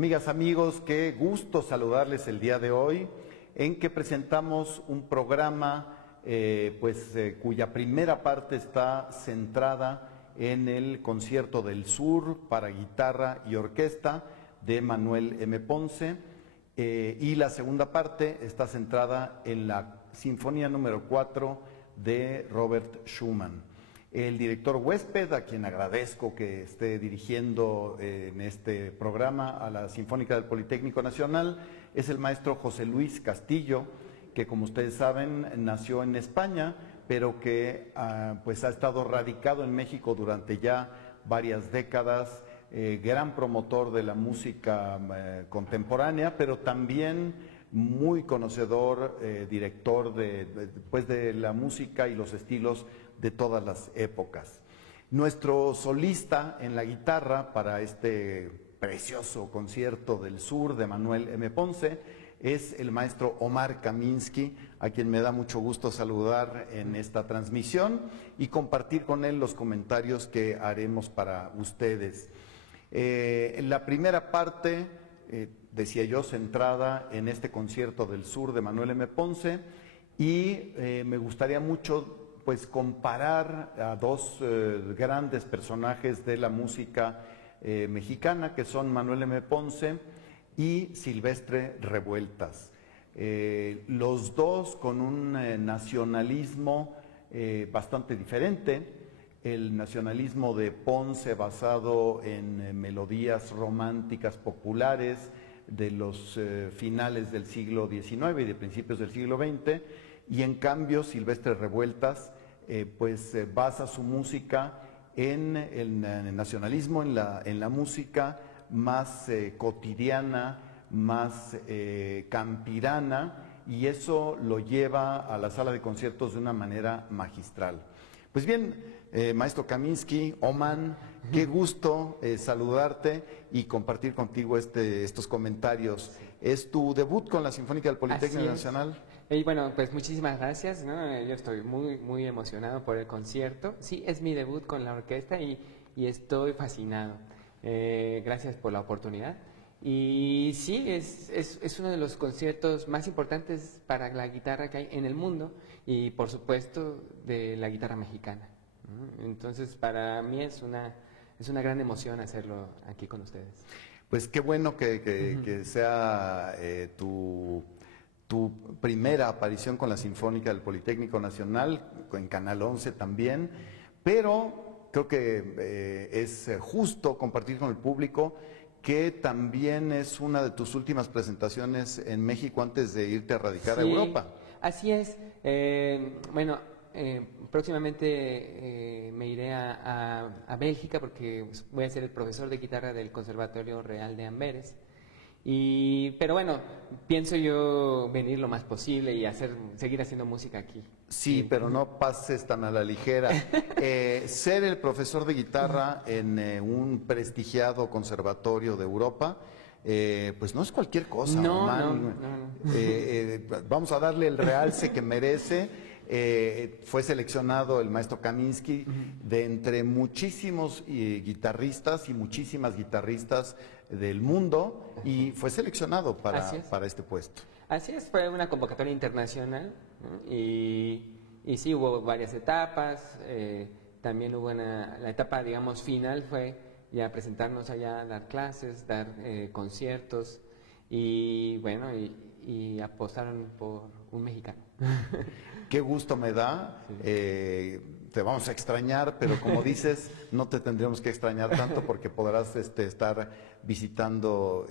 Amigas, amigos, qué gusto saludarles el día de hoy, en que presentamos un programa cuya primera parte está centrada en el Concierto del Sur para guitarra y orquesta de Manuel M. Ponce, y la segunda parte está centrada en la Sinfonía número 4 de Robert Schumann. El director huésped, a quien agradezco que esté dirigiendo en este programa a la Sinfónica del Politécnico Nacional, es el maestro José Luis Castillo, que como ustedes saben nació en España, pero que ha estado radicado en México durante ya varias décadas, gran promotor de la música contemporánea, pero también muy conocedor, director de la música y los estilos de todas las épocas. Nuestro solista en la guitarra para este precioso Concierto del Sur de Manuel M. Ponce es el maestro Omar Kaminsky, a quien me da mucho gusto saludar en esta transmisión y compartir con él los comentarios que haremos para ustedes. En la primera parte, decía yo, centrada en este Concierto del Sur de Manuel M. Ponce, y me gustaría mucho comparar a dos grandes personajes de la música mexicana, que son Manuel M. Ponce y Silvestre Revueltas. Los dos con un nacionalismo bastante diferente. El nacionalismo de Ponce basado en melodías románticas populares de los finales del siglo XIX y de principios del siglo XX, y en cambio Silvestre Revueltas basa su música en el nacionalismo, en la música más cotidiana, más campirana, y eso lo lleva a la sala de conciertos de una manera magistral. Pues bien, maestro Kaminsky, Oman, qué gusto saludarte y compartir contigo estos comentarios. ¿Es tu debut con la Sinfónica del Politécnico Nacional? Y bueno, pues muchísimas gracias, ¿no? Yo estoy muy emocionado por el concierto. Sí, es mi debut con la orquesta y estoy fascinado. Gracias por la oportunidad. Y sí, es uno de los conciertos más importantes para la guitarra que hay en el mundo y por supuesto de la guitarra mexicana. Entonces para mí es una gran emoción hacerlo aquí con ustedes. Pues qué bueno que sea tu primera aparición con la Sinfónica del Politécnico Nacional, en Canal 11 también, pero creo que es justo compartir con el público que también es una de tus últimas presentaciones en México antes de irte a radicar a Europa. Así es. Próximamente me iré a Bélgica porque voy a ser el profesor de guitarra del Conservatorio Real de Amberes. Pero bueno, pienso yo venir lo más posible y seguir haciendo música aquí. Sí, pero no pases tan a la ligera. Ser el profesor de guitarra en un prestigiado conservatorio de Europa, pues no es cualquier cosa. No. Vamos a darle el realce que merece. Fue seleccionado el maestro Kaminsky de entre muchísimos guitarristas y muchísimas guitarristas del mundo, y fue seleccionado para este puesto. Así es, fue una convocatoria internacional, ¿no? Y sí, hubo varias etapas. También hubo la etapa, digamos, final fue ya presentarnos allá, dar clases, dar conciertos, y bueno, y apostaron por un mexicano. Qué gusto me da. Sí. Te vamos a extrañar, pero como dices, no te tendríamos que extrañar tanto porque podrás estar visitando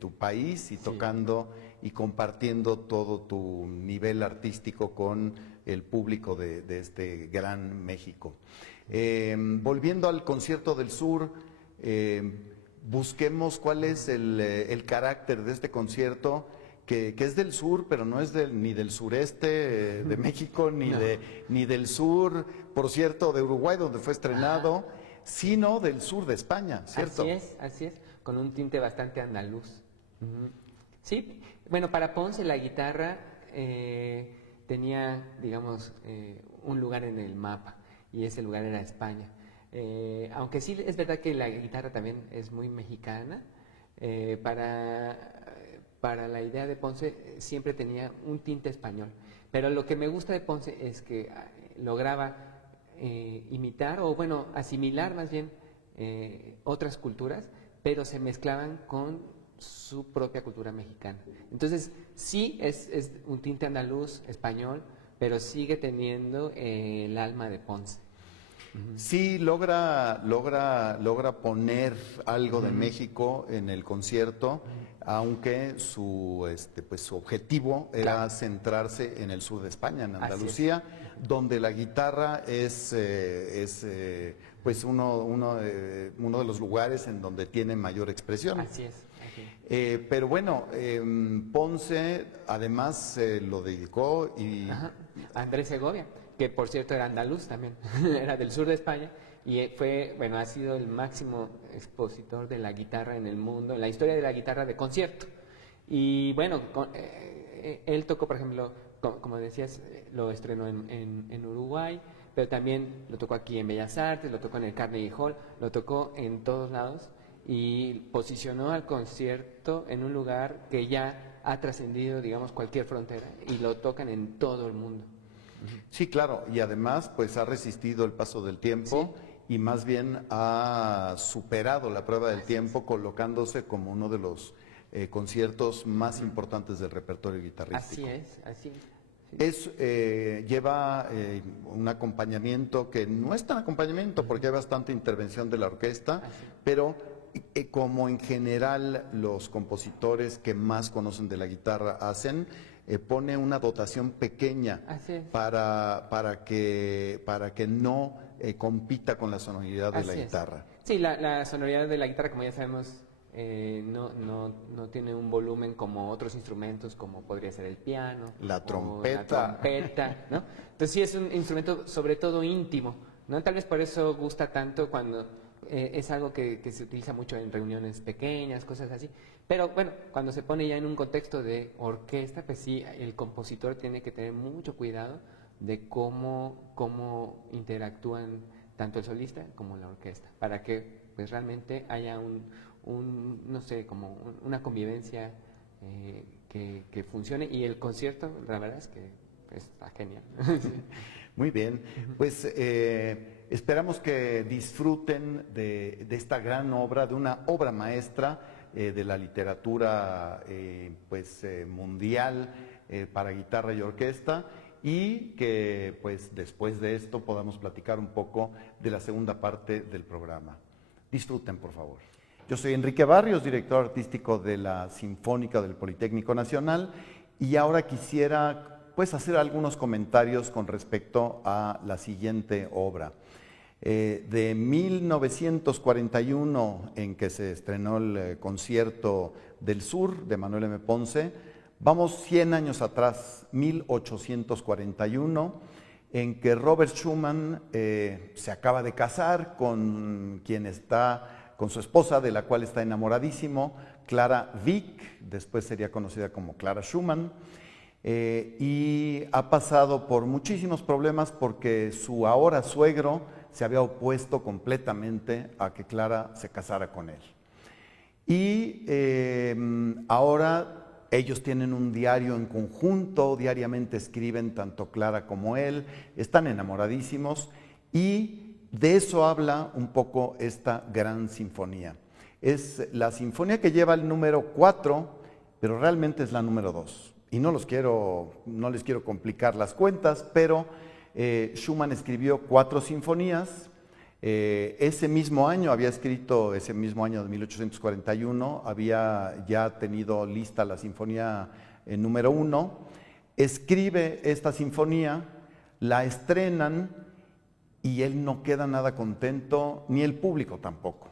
tu país y tocando y compartiendo todo tu nivel artístico con el público de este gran México. Volviendo al Concierto del Sur, busquemos cuál es el carácter de este concierto, que es del sur, pero no es ni del sureste de México, ni del sur, por cierto, de Uruguay, donde fue estrenado, sino del sur de España, ¿cierto? Así es, con un tinte bastante andaluz. Sí, bueno, para Ponce la guitarra tenía, digamos, un lugar en el mapa, y ese lugar era España. Aunque sí es verdad que la guitarra también es muy mexicana, para la idea de Ponce siempre tenía un tinte español. Pero lo que me gusta de Ponce es que lograba imitar, o bueno, asimilar más bien otras culturas, pero se mezclaban con su propia cultura mexicana. Entonces, sí es un tinte andaluz, español, pero sigue teniendo el alma de Ponce. Sí, logra poner algo de México en el concierto, aunque su objetivo era centrarse en el sur de España, en Andalucía, donde la guitarra es uno de los lugares en donde tiene mayor expresión. Así es. Pero bueno, Ponce además lo dedicó y... Andrés Segovia, que por cierto era andaluz también, era del sur de España, y ha sido el máximo expositor de la guitarra en el mundo, en la historia de la guitarra de concierto. Y bueno, él tocó, por ejemplo, como decías, lo estrenó en Uruguay, pero también lo tocó aquí en Bellas Artes, lo tocó en el Carnegie Hall, lo tocó en todos lados y posicionó al concierto en un lugar que ya ha trascendido, digamos, cualquier frontera, y lo tocan en todo el mundo. Sí, claro, y además pues ha resistido el paso del tiempo y más bien ha superado la prueba del tiempo, colocándose como uno de los conciertos más importantes del repertorio guitarrístico. Así es. Lleva un acompañamiento que no es tan acompañamiento porque hay bastante intervención de la orquesta, pero como en general los compositores que más conocen de la guitarra hacen, pone una dotación pequeña para que no compita con la sonoridad de la guitarra. Sí, la sonoridad de la guitarra, como ya sabemos, no tiene un volumen como otros instrumentos, como podría ser el piano, la trompeta, ¿no? Entonces sí es un instrumento sobre todo íntimo, ¿no? Tal vez por eso gusta tanto cuando es algo que se utiliza mucho en reuniones pequeñas, cosas así. Pero bueno, cuando se pone ya en un contexto de orquesta, pues sí, el compositor tiene que tener mucho cuidado de cómo interactúan tanto el solista como la orquesta, para que pues realmente haya no sé, como una convivencia que funcione, y el concierto, la verdad es que está genial. Muy bien, pues esperamos que disfruten de esta gran obra, de una obra maestra de la literatura mundial para guitarra y orquesta, y que pues después de esto podamos platicar un poco de la segunda parte del programa. Disfruten, por favor. Yo soy Enrique Barrios, director artístico de la Sinfónica del Politécnico Nacional, y ahora quisiera pues hacer algunos comentarios con respecto a la siguiente obra. De 1941, en que se estrenó el Concierto del Sur de Manuel M. Ponce, vamos 100 años atrás, 1841, en que Robert Schumann se acaba de casar con su esposa, de la cual está enamoradísimo, Clara Wieck, después sería conocida como Clara Schumann. Y ha pasado por muchísimos problemas porque su ahora suegro se había opuesto completamente a que Clara se casara con él. Y ahora ellos tienen un diario en conjunto, diariamente escriben tanto Clara como él, están enamoradísimos, y de eso habla un poco esta gran sinfonía. Es la sinfonía que lleva el número 4, pero realmente es la número 2. Y no les quiero complicar las cuentas, pero Schumann escribió 4 sinfonías. Ese mismo año de 1841, había ya tenido lista la sinfonía número 1. Escribe esta sinfonía, la estrenan y él no queda nada contento, ni el público tampoco.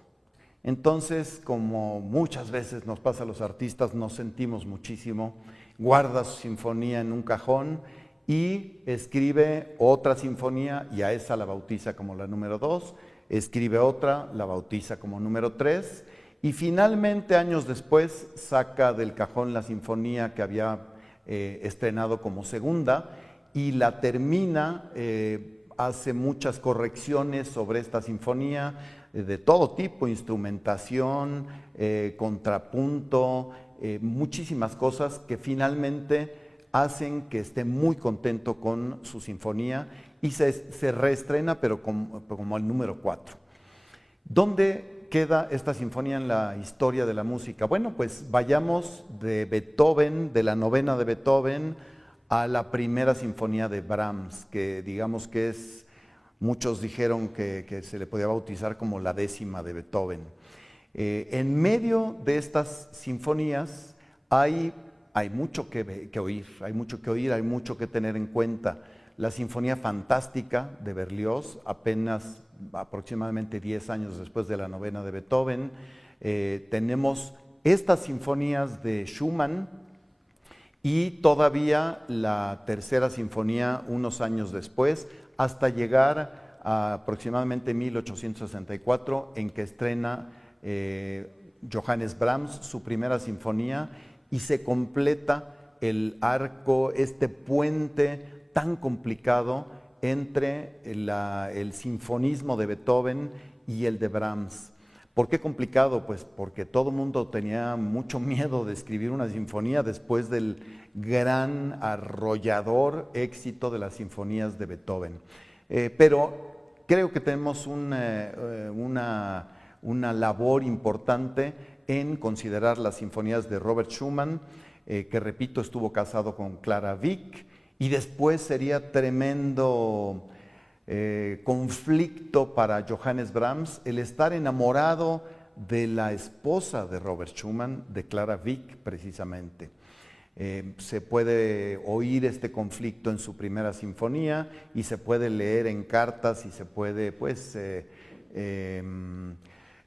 Entonces, como muchas veces nos pasa a los artistas, nos sentimos muchísimo, guarda su sinfonía en un cajón y escribe otra sinfonía, y a esa la bautiza como la número 2, escribe otra, la bautiza como número 3, y finalmente, años después, saca del cajón la sinfonía que había estrenado como segunda y la termina, hace muchas correcciones sobre esta sinfonía, de todo tipo, instrumentación, contrapunto, muchísimas cosas que finalmente hacen que esté muy contento con su sinfonía y se reestrena, pero como el número 4. ¿Dónde queda esta sinfonía en la historia de la música? Bueno, pues vayamos de Beethoven, de la novena de Beethoven, a la primera sinfonía de Brahms, que digamos que es, muchos dijeron que se le podía bautizar como la 10ª de Beethoven. En medio de estas sinfonías hay mucho que oír, hay mucho que tener en cuenta. La Sinfonía Fantástica de Berlioz, apenas aproximadamente 10 años después de la novena de Beethoven. Tenemos estas sinfonías de Schumann y todavía la tercera sinfonía unos años después, hasta llegar a aproximadamente 1864, en que estrena Johannes Brahms su primera sinfonía y se completa el arco, este puente tan complicado entre el sinfonismo de Beethoven y el de Brahms. ¿Por qué complicado? Pues porque todo el mundo tenía mucho miedo de escribir una sinfonía después del gran arrollador éxito de las sinfonías de Beethoven. Pero creo que tenemos una labor importante en considerar las sinfonías de Robert Schumann, que repito, estuvo casado con Clara Wieck, y después sería tremendo conflicto para Johannes Brahms el estar enamorado de la esposa de Robert Schumann, de Clara Wieck precisamente. Se puede oír este conflicto en su primera sinfonía y se puede leer en cartas y se puede pues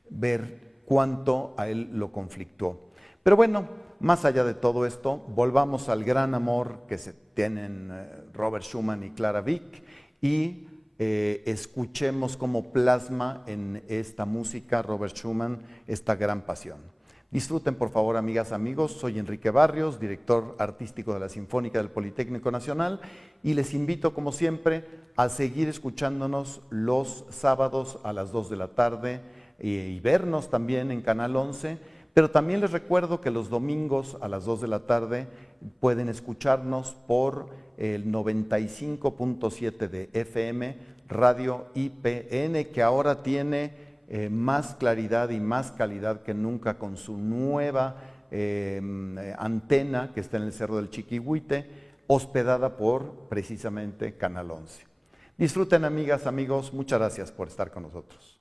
ver cuánto a él lo conflictuó. Pero bueno, más allá de todo esto, volvamos al gran amor que se tienen Robert Schumann y Clara Wieck y escuchemos cómo plasma en esta música Robert Schumann esta gran pasión. Disfruten por favor, amigas, amigos. Soy Enrique Barrios, director artístico de la Sinfónica del Politécnico Nacional, y les invito, como siempre, a seguir escuchándonos los sábados a las 2 de la tarde y vernos también en Canal 11, pero también les recuerdo que los domingos a las 2 de la tarde pueden escucharnos por el 95.7 de FM, Radio IPN, que ahora tiene más claridad y más calidad que nunca con su nueva antena que está en el Cerro del Chiquihuite, hospedada por precisamente Canal 11. Disfruten, amigas, amigos, muchas gracias por estar con nosotros.